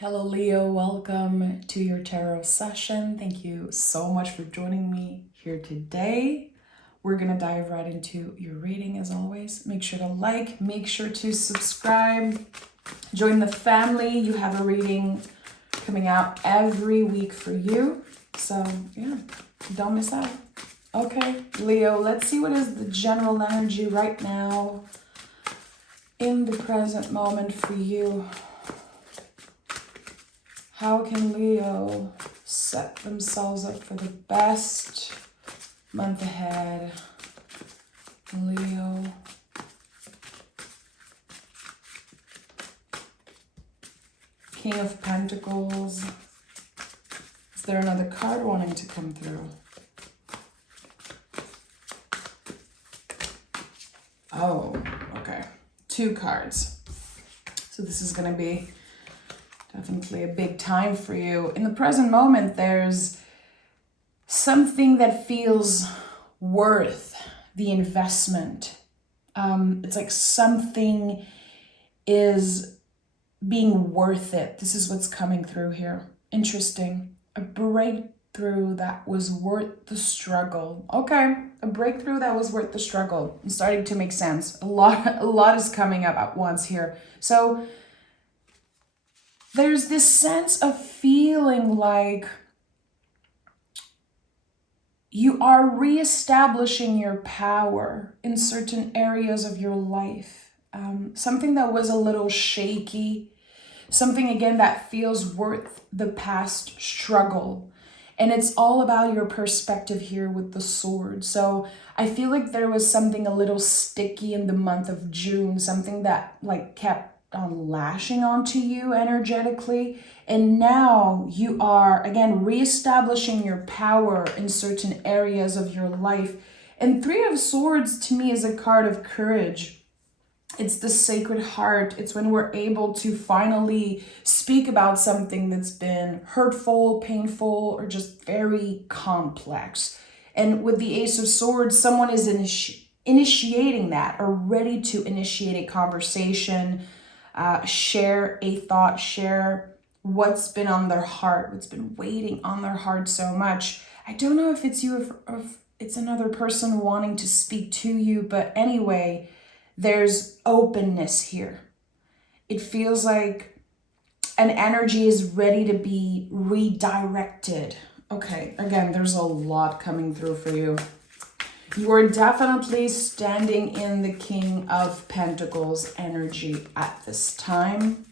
Hello, Leo. Welcome to your tarot session. Thank you so much for joining me here today. We're going to dive right into your reading as always. Make sure to like, make sure to subscribe, join the family. You have a reading coming out every week for you. So, yeah, don't miss out. Okay, Leo, let's see what is the general energy right now in the present moment for you. How can Leo set themselves up for the best month ahead? Leo. King of Pentacles. Is there another card wanting to come through? Oh, okay. 2 cards. So this is going to be definitely a big time for you. In the present moment, there's something that feels worth the investment. It's like something is being worth it. This is what's coming through here. Interesting. A breakthrough that was worth the struggle. Okay, a breakthrough that was worth the struggle. It's starting to make sense. A lot is coming up at once here. So there's this sense of feeling like you are reestablishing your power in certain areas of your life. Something that was a little shaky, something again that feels worth the past struggle. And it's all about your perspective here with the sword. So I feel like there was something a little sticky in the month of June, something that like kept on lashing onto you energetically. And now you are, again, reestablishing your power in certain areas of your life. And 3 of Swords to me is a card of courage. It's the Sacred Heart. It's when we're able to finally speak about something that's been hurtful, painful, or just very complex. And with the Ace of Swords, someone is initiating that or ready to initiate a conversation, share a thought, share what's been on their heart, what's been waiting on their heart so much. I don't know if it's you, if it's another person wanting to speak to you, but anyway, there's openness here. It feels like an energy is ready to be redirected. Okay, again, there's a lot coming through for you. You are definitely standing in the King of Pentacles energy at this time.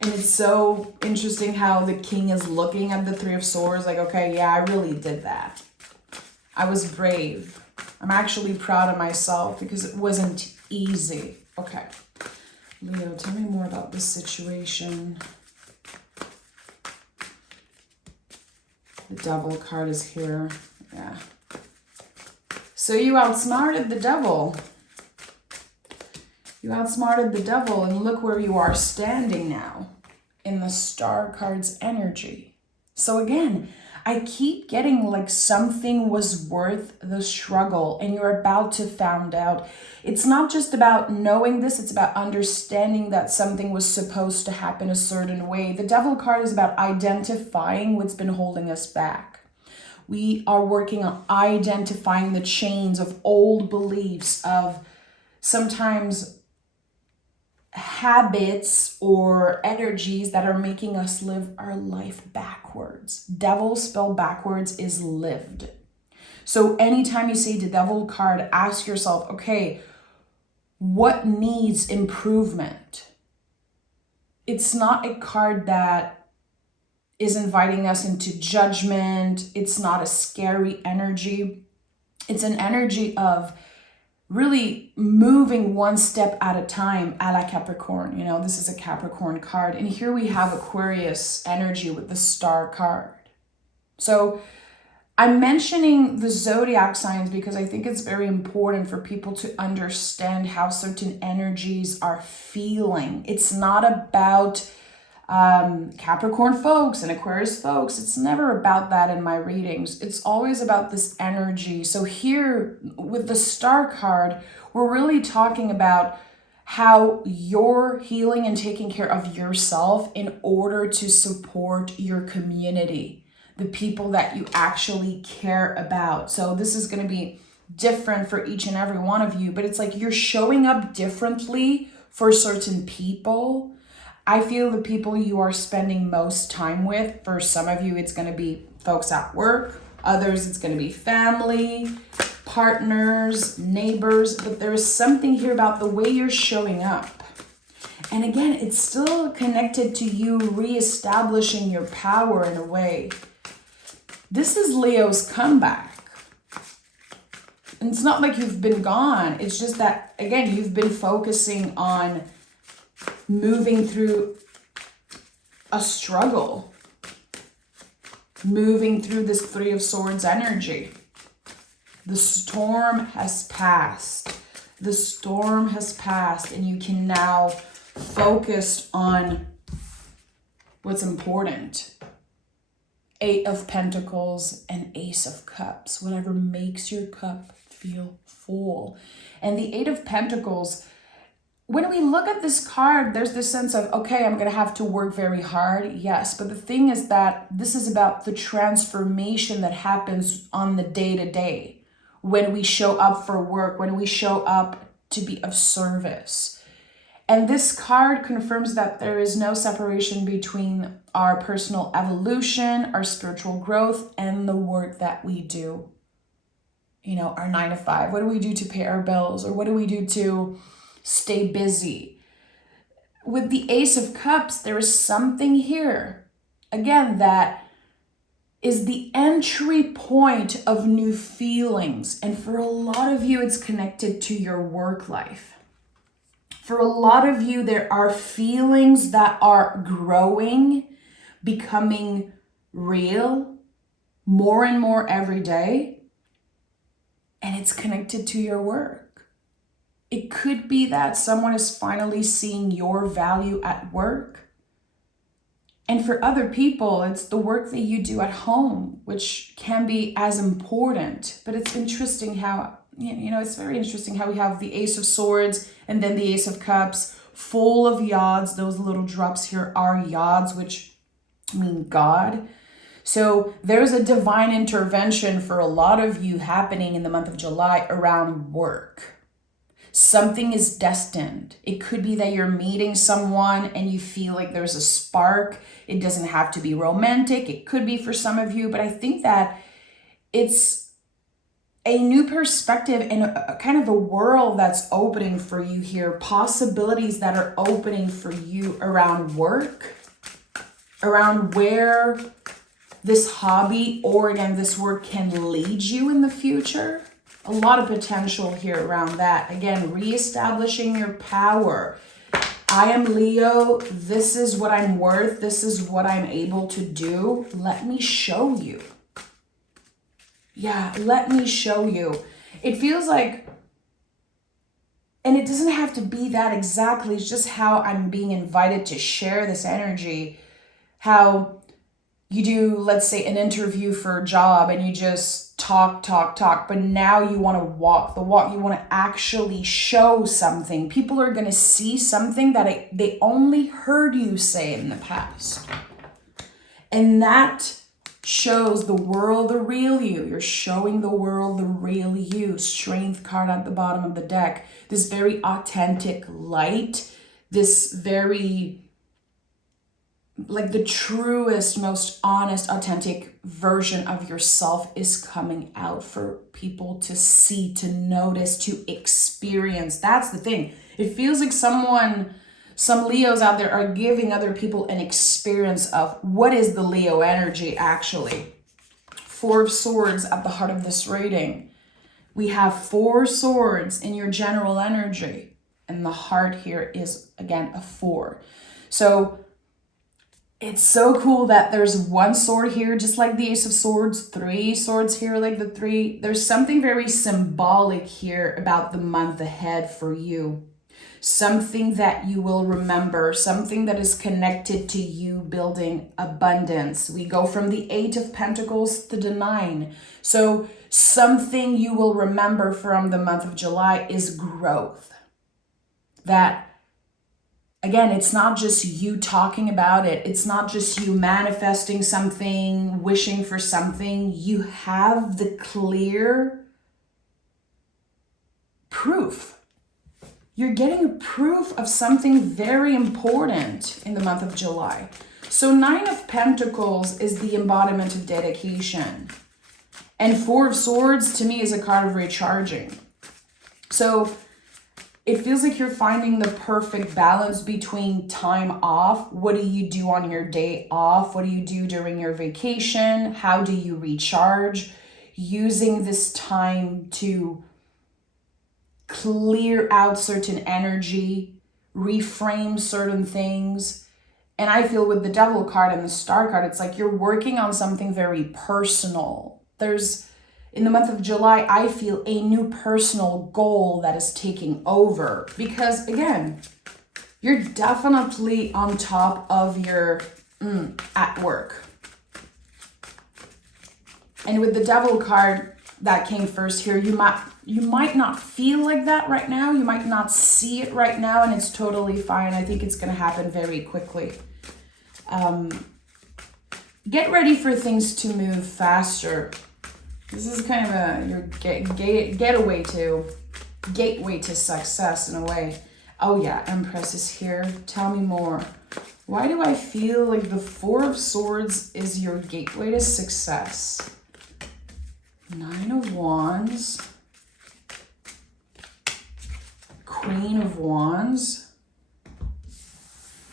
And it's so interesting how the King is looking at the 3 of Swords like, okay, yeah, I really did that. I was brave. I'm actually proud of myself because it wasn't easy. Okay. Leo, tell me more about this situation. The Devil card is here. Yeah. So you outsmarted the devil. You outsmarted the devil, and look where you are standing now in the Star card's energy. So again, I keep getting like something was worth the struggle, and you're about to find out. It's not just about knowing this, it's about understanding that something was supposed to happen a certain way. The Devil card is about identifying what's been holding us back. We are working on identifying the chains of old beliefs, of sometimes habits or energies that are making us live our life backwards. Devil spelled backwards is lived. So anytime you see the Devil card, ask yourself, okay, what needs improvement? It's not a card that is inviting us into judgment. It's not a scary energy. It's an energy of really moving one step at a time, a la Capricorn. You know, this is a Capricorn card. And here we have Aquarius energy with the Star card. So I'm mentioning the zodiac signs because I think it's very important for people to understand how certain energies are feeling. It's not about Capricorn folks and Aquarius folks. It's never about that in my readings. It's always about this energy. So here with the Star card, we're really talking about how you're healing and taking care of yourself in order to support your community, the people that you actually care about. So this is going to be different for each and every one of you, but it's like you're showing up differently for certain people. I feel the people you are spending most time with, for some of you, it's going to be folks at work. Others, it's going to be family, partners, neighbors. But there is something here about the way you're showing up. And again, it's still connected to you reestablishing your power in a way. This is Leo's comeback. And it's not like you've been gone. It's just that, again, you've been focusing on moving through a struggle, moving through this Three of Swords energy. The storm has passed. The storm has passed, and you can now focus on what's important. Eight of Pentacles and Ace of Cups, whatever makes your cup feel full. And the Eight of Pentacles, when we look at this card, there's this sense of, okay, I'm going to have to work very hard. Yes, but the thing is that this is about the transformation that happens on the day-to-day when we show up for work, when we show up to be of service. And this card confirms that there is no separation between our personal evolution, our spiritual growth, and the work that we do. You know, our 9 to 5. What do we do to pay our bills? Or what do we do to stay busy? With the Ace of Cups, there is something here, again, that is the entry point of new feelings. And for a lot of you, it's connected to your work life. For a lot of you, there are feelings that are growing, becoming real more and more every day. And it's connected to your work. It could be that someone is finally seeing your value at work. And for other people, it's the work that you do at home, which can be as important. But it's interesting how, it's very interesting how we have the Ace of Swords and then the Ace of Cups, full of yods. Those little drops here are yods, which mean God. So there's a divine intervention for a lot of you happening in the month of July around work. Something is destined. It could be that you're meeting someone and you feel like there's a spark. It doesn't have to be romantic. It could be for some of you, but I think that it's a new perspective and a kind of a world that's opening for you here. Possibilities that are opening for you around work, around where this hobby or, again, this work can lead you in the future. A lot of potential here around that. Again, reestablishing your power. I am Leo. This is what I'm worth. This is what I'm able to do. Let me show you. Yeah, let me show you. It feels like, and it doesn't have to be that exactly. It's just how I'm being invited to share this energy. How you do, let's say, an interview for a job and you just talk, but now you want to walk the walk. You want to actually show something. People are going to see something that they only heard you say in the past. And that shows the world the real you. You're showing the world the real you. Strength card at the bottom of the deck. This very authentic light. This very, like, the truest, most honest, authentic version of yourself is coming out for people to see, to notice, to experience. That's the thing. It feels like some Leos out there are giving other people an experience of what is the Leo energy actually. 4 of Swords at the heart of this reading. We have 4 swords in your general energy. And the heart here is, again, a 4. So it's so cool that there's 1 sword here, just like the Ace of Swords, 3 swords here, like the 3. There's something very symbolic here about the month ahead for you. Something that you will remember, something that is connected to you building abundance. We go from the 8 of Pentacles to the 9. So something you will remember from the month of July is growth. that, again, it's not just you talking about it. It's not just you manifesting something, wishing for something. You have the clear proof. You're getting a proof of something very important in the month of July. So 9 of Pentacles is the embodiment of dedication. And 4 of Swords to me is a card of recharging. So it feels like you're finding the perfect balance between time off. What do you do on your day off? What do you do during your vacation? How do you recharge? Using this time to clear out certain energy, reframe certain things. And I feel with the Devil card and the Star card, it's like you're working on something very personal. In the month of July, I feel a new personal goal that is taking over. Because again, you're definitely on top of your at work. And with the Devil card that came first here, you might not feel like that right now. You might not see it right now, and it's totally fine. I think it's going to happen very quickly. Get ready for things to move faster. This is kind of your gateway to success in a way. Oh yeah, Empress is here. Tell me more. Why do I feel like the 4 of Swords is your gateway to success? 9 of Wands. Queen of Wands.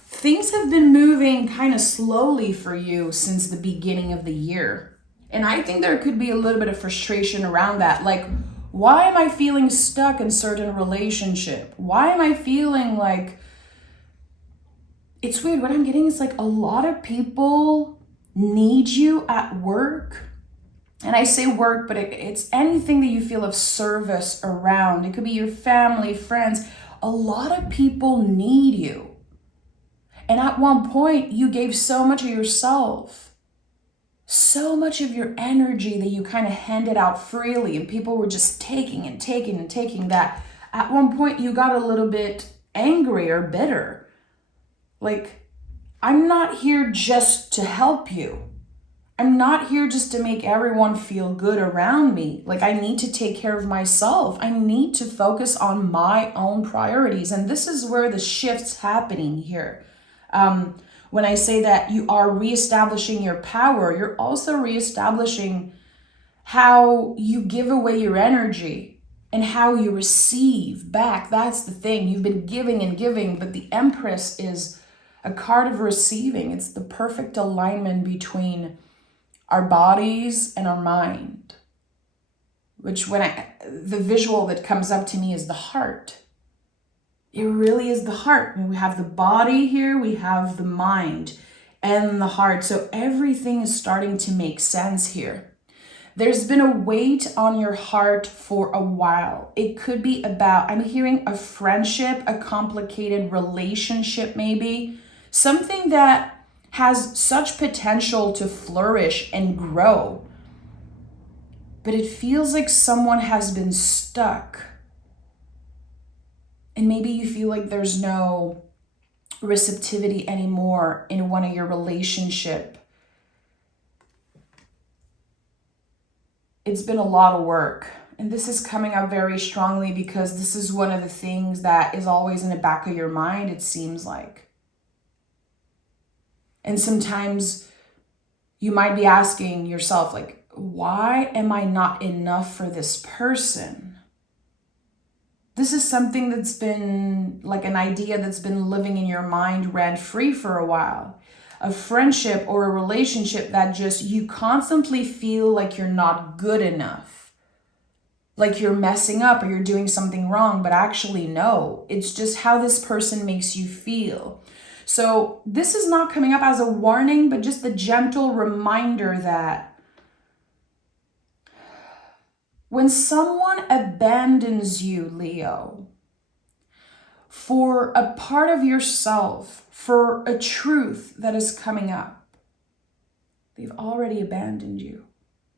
Things have been moving kind of slowly for you since the beginning of the year. And I think there could be a little bit of frustration around that. Like, why am I feeling stuck in certain relationship? Why am I feeling like... It's weird. What I'm getting is like a lot of people need you at work. And I say work, but it's anything that you feel of service around. It could be your family, friends. A lot of people need you. And at one point, you gave so much of yourself. So much of your energy that you kind of handed out freely, and people were just taking and taking and taking that. At one point, you got a little bit angry or bitter. Like, I'm not here just to help you. I'm not here just to make everyone feel good around me. Like, I need to take care of myself. I need to focus on my own priorities. And this is where the shift's happening here. When I say that you are reestablishing your power, you're also reestablishing how you give away your energy and how you receive back. That's the thing. You've been giving and giving, but the Empress is a card of receiving. It's the perfect alignment between our bodies and our mind, which the visual that comes up to me is the heart. It really is the heart. I mean, we have the body here, we have the mind and the heart. So everything is starting to make sense here. There's been a weight on your heart for a while. It could be about, I'm hearing a friendship, a complicated relationship maybe, something that has such potential to flourish and grow. But it feels like someone has been stuck. And maybe you feel like there's no receptivity anymore in one of your relationship. It's been a lot of work. And this is coming up very strongly because this is one of the things that is always in the back of your mind, it seems like. And sometimes you might be asking yourself, like, why am I not enough for this person? This is something that's been like an idea that's been living in your mind rent-free for a while. A friendship or a relationship that just you constantly feel like you're not good enough. Like you're messing up or you're doing something wrong, but actually no. It's just how this person makes you feel. So this is not coming up as a warning, but just the gentle reminder that when someone abandons you, Leo, for a part of yourself, for a truth that is coming up, they've already abandoned you.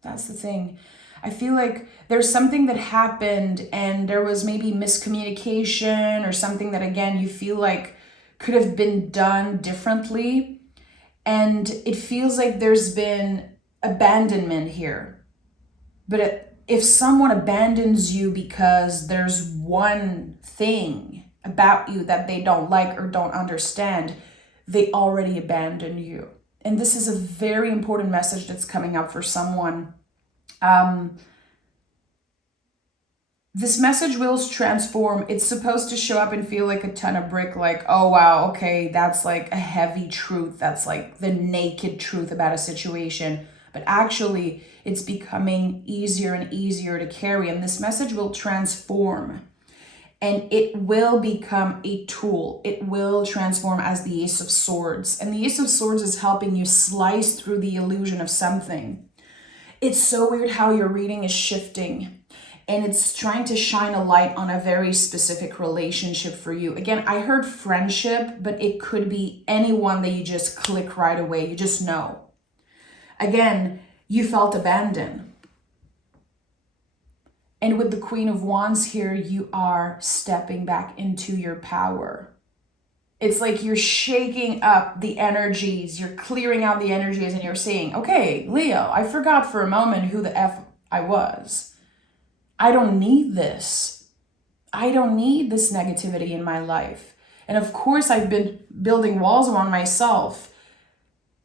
That's the thing. I feel like there's something that happened and there was maybe miscommunication or something that, again, you feel like could have been done differently. And it feels like there's been abandonment here. But if someone abandons you because there's one thing about you that they don't like or don't understand, they already abandoned you. And this is a very important message that's coming up for someone. This message will transform. It's supposed to show up and feel like a ton of brick, like, oh wow, okay, that's like a heavy truth. That's like the naked truth about a situation. But actually, it's becoming easier and easier to carry. And this message will transform. And it will become a tool. It will transform as the Ace of Swords. And the Ace of Swords is helping you slice through the illusion of something. It's so weird how your reading is shifting. And it's trying to shine a light on a very specific relationship for you. Again, I heard friendship, but it could be anyone that you just click right away. You just know. Again, you felt abandoned. And with the Queen of Wands here, you are stepping back into your power. It's like you're shaking up the energies. You're clearing out the energies and you're saying, okay, Leo, I forgot for a moment who the F I was. I don't need this. I don't need this negativity in my life. And of course, I've been building walls around myself.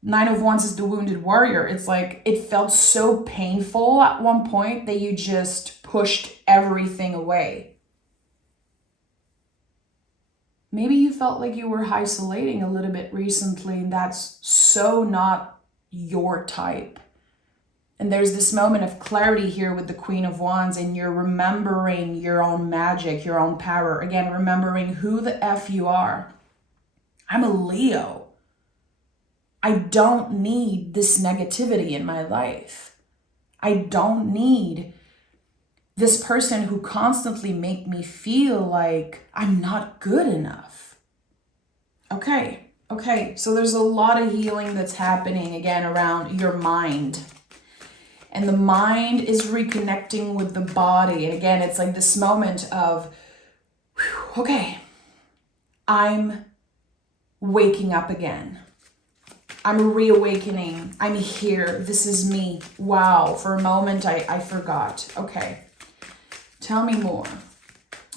Nine of Wands is the wounded warrior. It's like it felt so painful at one point that you just pushed everything away. Maybe you felt like you were isolating a little bit recently, and that's so not your type. And there's this moment of clarity here with the Queen of Wands, and you're remembering your own magic, your own power. Again, remembering who the F you are. I'm a Leo. I don't need this negativity in my life. I don't need this person who constantly make me feel like I'm not good enough. Okay. So there's a lot of healing that's happening again around your mind. And the mind is reconnecting with the body. And again, it's like this moment of, okay, I'm waking up again. I'm reawakening. I'm here. This is me. Wow. For a moment, I forgot. Okay. Tell me more.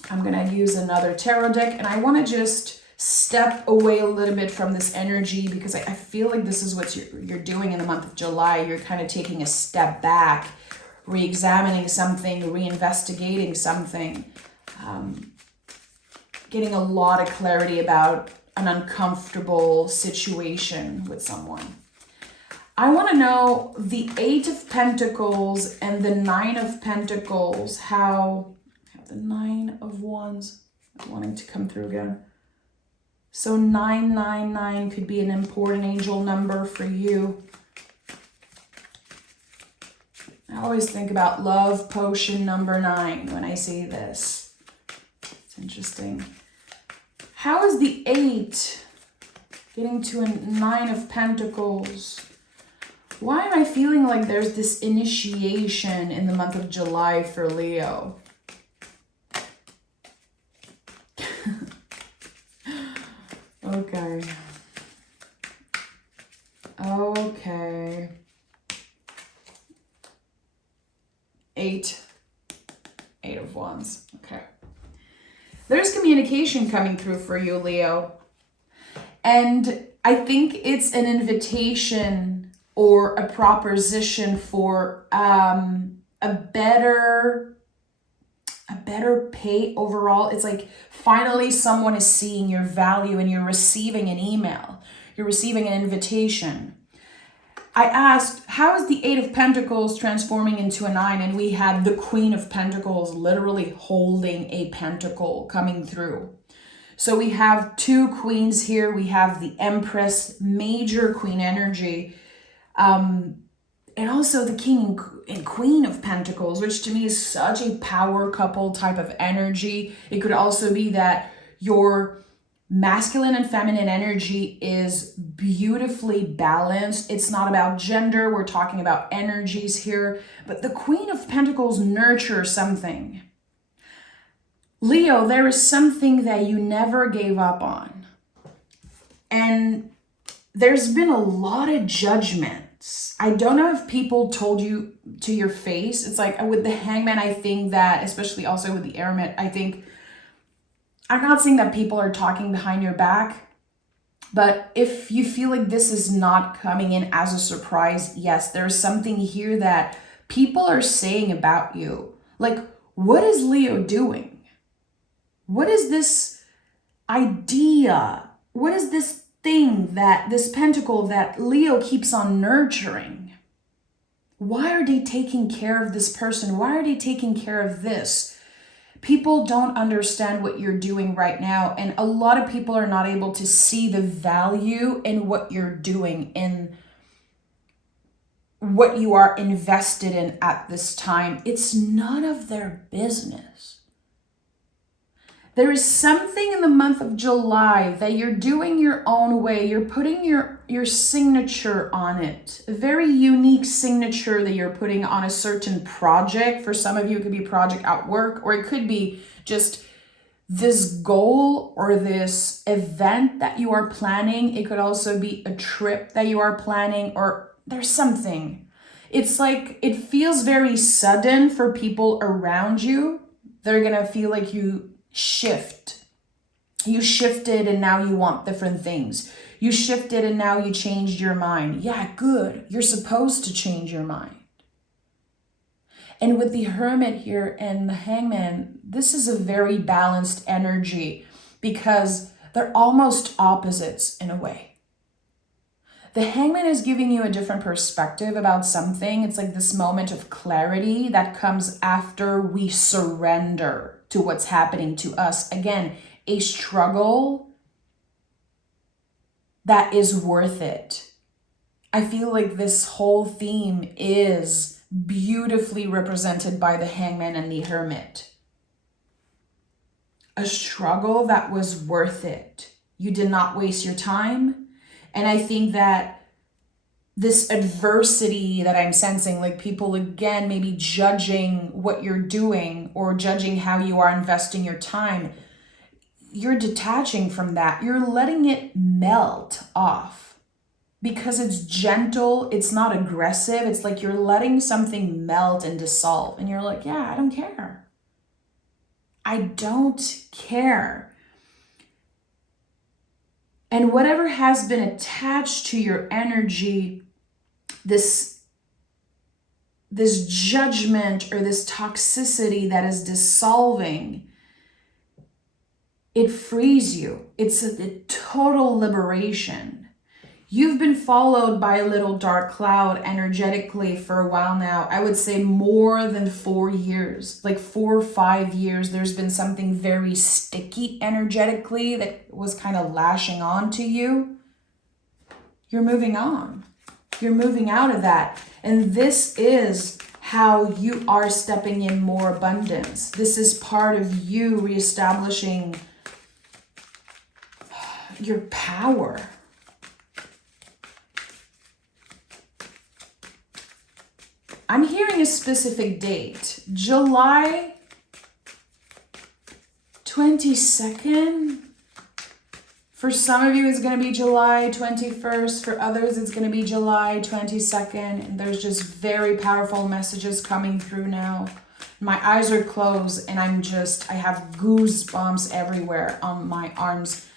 I'm going to use another tarot deck, and I want to just step away a little bit from this energy because I feel like this is what you're doing in the month of July. You're kind of taking a step back, re-examining something, reinvestigating something, getting a lot of clarity about an uncomfortable situation with someone. I want to know the Eight of Pentacles and the Nine of Pentacles, how I have the Nine of Wands wanting to come through again. So 999 could be an important angel number for you. I always think about love potion number 9 when I say this. It's interesting. How is the 8 getting to a 9 of Pentacles? Why am I feeling like there's this initiation in the month of July for Leo? Okay. 8 of Wands. Okay. There's communication coming through for you, Leo. And I think it's an invitation or a proposition for a better pay overall. It's like finally someone is seeing your value and you're receiving an email. You're receiving an invitation. I asked, how is the 8 of Pentacles transforming into a 9? And we had the Queen of Pentacles literally holding a pentacle coming through. So we have 2 queens here. We have the Empress, major queen energy. And also the King and Queen of Pentacles, which to me is such a power couple type of energy. It could also be that you're Masculine and feminine energy is beautifully balanced. It's not about gender. We're talking about energies here. But the Queen of Pentacles nurtures something. Leo, there is something that you never gave up on. And there's been a lot of judgments. I don't know if people told you to your face. It's like with the Hangman, I think that, especially also with the Hermit, I think, I'm not saying that people are talking behind your back, but if you feel like this is not coming in as a surprise, yes, there's something here that people are saying about you. Like, what is Leo doing? What is this idea? What is this thing that this pentacle that Leo keeps on nurturing? Why are they taking care of this person? Why are they taking care of this? People don't understand what you're doing right now, and a lot of people are not able to see the value in what you're doing, in what you are invested in at this time. It's none of their business. There is something in the month of July that you're doing your own way. You're putting your signature on it. A very unique signature that you're putting on a certain project. For some of you, it could be a project at work, or it could be just this goal or this event that you are planning. It could also be a trip that you are planning, or there's something. It's like, it feels very sudden for people around you. They're going to feel like you shifted and now you want different things. You shifted and now you changed your mind. Yeah, good. You're supposed to change your mind. And with the Hermit here and the Hangman, this is a very balanced energy because they're almost opposites in a way. The Hangman is giving you a different perspective about something. It's like this moment of clarity that comes after we surrender to what's happening to us. Again, a struggle that is worth it. I feel like this whole theme is beautifully represented by the Hangman and the Hermit. A struggle that was worth it. You did not waste your time. And I think that this adversity that I'm sensing, like people again maybe judging what you're doing or judging how you are investing your time, you're detaching from that. You're letting it melt off because it's gentle. It's not aggressive. It's like you're letting something melt and dissolve. And you're like, yeah, I don't care. I don't care. And whatever has been attached to your energy, this judgment or this toxicity that is dissolving, it frees you. It's a total liberation. You've been followed by a little dark cloud energetically for a while now. I would say more than 4 years, like 4 or 5 years. There's been something very sticky energetically that was kind of lashing on to you. You're moving on. You're moving out of that. And this is how you are stepping in more abundance. This is part of you reestablishing your power. I'm hearing a specific date, July 22nd. For some of you, it's going to be July 21st. For others, it's going to be July 22nd. And there's just very powerful messages coming through now. My eyes are closed and I have goosebumps everywhere on my arms.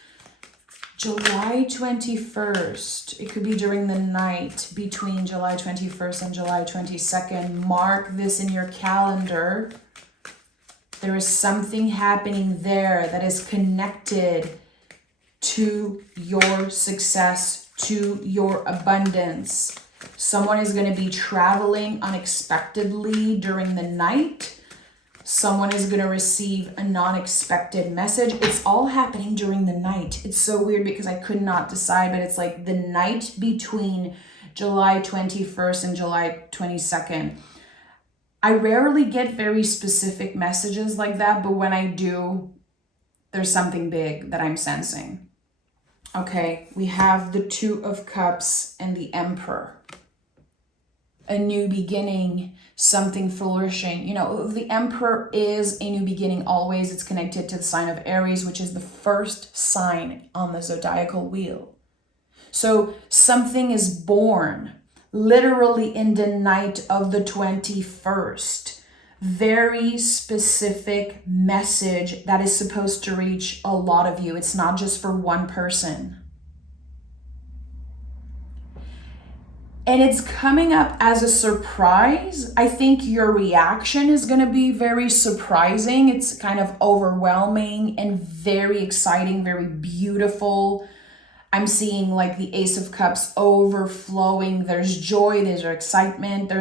July 21st. It could be during the night between July 21st and July 22nd. Mark this in your calendar. There is something happening there that is connected to your success, to your abundance. Someone is going to be traveling unexpectedly during the night. Someone is going to receive a non-expected message. It's all happening during the night. It's so weird because I could not decide, but it's like the night between July 21st and July 22nd. I rarely get very specific messages like that, but when I do, there's something big that I'm sensing. Okay, we have the Two of Cups and the Emperor. A new beginning, something flourishing. You know, the Emperor is a new beginning always. It's connected to the sign of Aries, which is the first sign on the zodiacal wheel. So something is born literally in the night of the 21st. Very specific message that is supposed to reach a lot of you. It's not just for one person. And it's coming up as a surprise. I think your reaction is going to be very surprising. It's kind of overwhelming and very exciting, very beautiful. I'm seeing like the Ace of Cups overflowing. There's joy, there's excitement.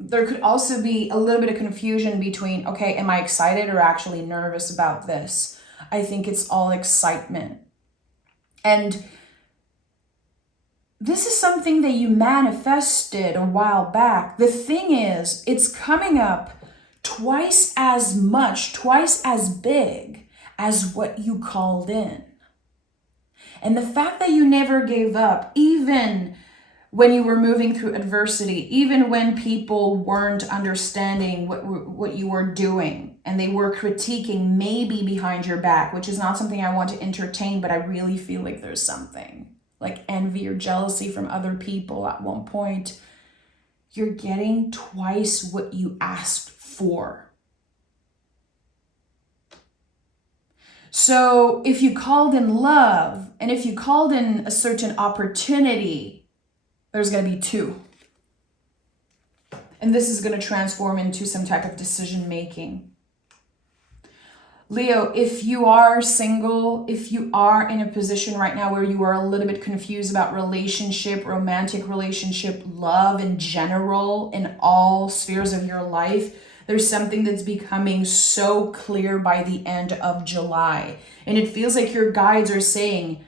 There could also be a little bit of confusion between, okay, am I excited or actually nervous about this? I think it's all excitement. And this is something that you manifested a while back. The thing is, it's coming up twice as much, twice as big as what you called in. And the fact that you never gave up, even when you were moving through adversity, even when people weren't understanding what you were doing and they were critiquing maybe behind your back, which is not something I want to entertain, but I really feel like there's something like envy or jealousy from other people at one point. You're getting twice what you asked for. So if you called in love and if you called in a certain opportunity, there's going to be two. And this is going to transform into some type of decision making. Leo, if you are single, if you are in a position right now where you are a little bit confused about relationship, romantic relationship, love in general, in all spheres of your life, there's something that's becoming so clear by the end of July. And it feels like your guides are saying,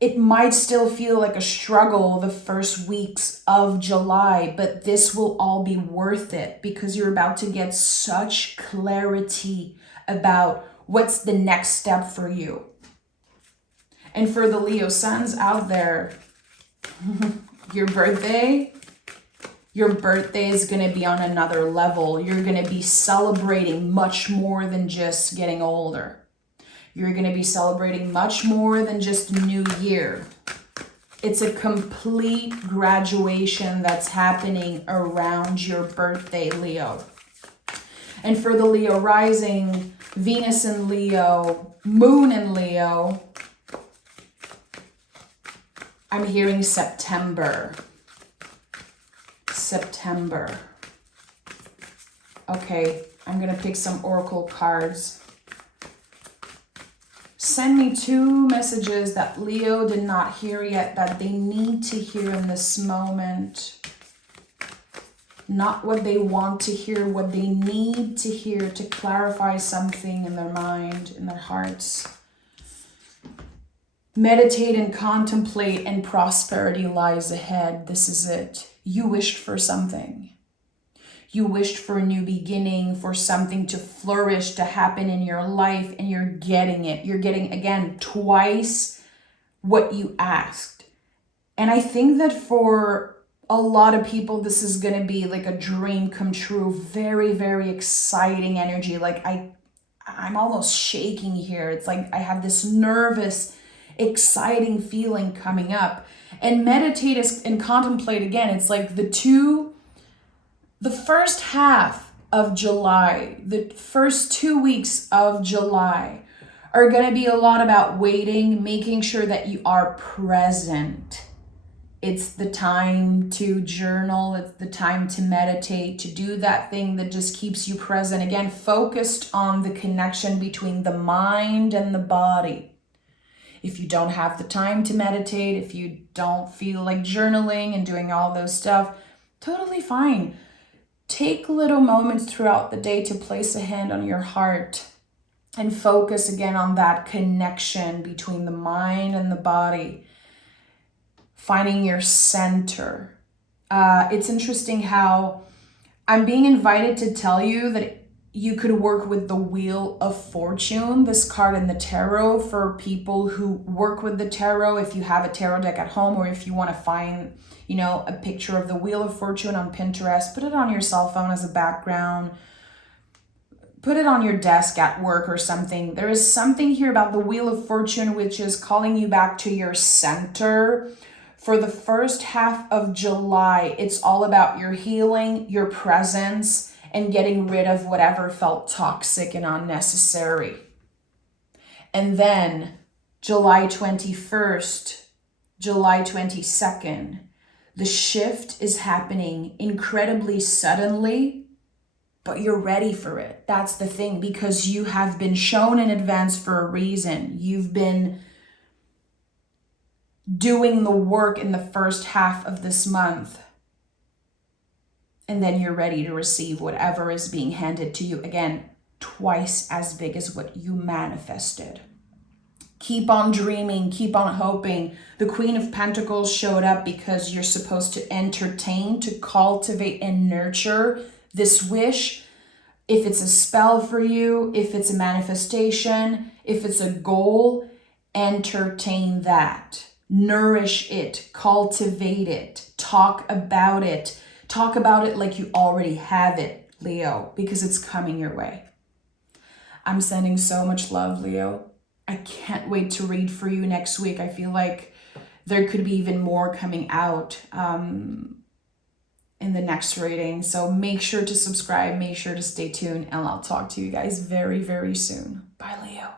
it might still feel like a struggle the first weeks of July, but this will all be worth it because you're about to get such clarity about what's the next step for you. And for the Leo suns out there, your birthday is going to be on another level. You're going to be celebrating much more than just getting older. You're going to be celebrating much more than just New Year. It's a complete graduation that's happening around your birthday, Leo. And for the Leo rising, Venus in Leo, Moon in Leo, I'm hearing September. September. Okay, I'm going to pick some oracle cards. Send me 2 messages that Leo did not hear yet that they need to hear in this moment. Not what they want to hear, what they need to hear to clarify something in their mind, in their hearts. Meditate and contemplate, and prosperity lies ahead. This is it. You wished for something. You wished for a new beginning, for something to flourish, to happen in your life, and you're getting it. You're getting, again, twice what you asked. And I think that for a lot of people, this is going to be like a dream come true. Very, very exciting energy. Like I'm almost shaking here. It's like I have this nervous, exciting feeling coming up. And meditate and contemplate, again, it's like the first half of July, the first 2 weeks of July are going to be a lot about waiting, making sure that you are present. It's the time to journal. It's the time to meditate, to do that thing that just keeps you present. Again, focused on the connection between the mind and the body. If you don't have the time to meditate, if you don't feel like journaling and doing all those stuff, totally fine. Take little moments throughout the day to place a hand on your heart and focus again on that connection between the mind and the body. Finding your center. It's interesting how I'm being invited to tell you that you could work with the Wheel of Fortune, this card in the tarot, for people who work with the tarot. If you have a tarot deck at home, or if you want to find, you know, a picture of the Wheel of Fortune on Pinterest, put it on your cell phone as a background, put it on your desk at work or something. There is something here about the Wheel of Fortune which is calling you back to your center. For the first half of July, it's all about your healing, your presence, and getting rid of whatever felt toxic and unnecessary. And then July 21st, July 22nd, the shift is happening incredibly suddenly, but you're ready for it. That's the thing, because you have been shown in advance for a reason. You've been doing the work in the first half of this month. And then you're ready to receive whatever is being handed to you. Again, twice as big as what you manifested. Keep on dreaming, keep on hoping. The Queen of Pentacles showed up because you're supposed to entertain, to cultivate and nurture this wish. If it's a spell for you, if it's a manifestation, if it's a goal, entertain that. Nourish it, cultivate it, talk about it. Talk about it like you already have it, Leo, because it's coming your way. I'm sending so much love, Leo. I can't wait to read for you next week. I feel like there could be even more coming out in the next reading. So make sure to subscribe, make sure to stay tuned, and I'll talk to you guys very, very soon. Bye, Leo.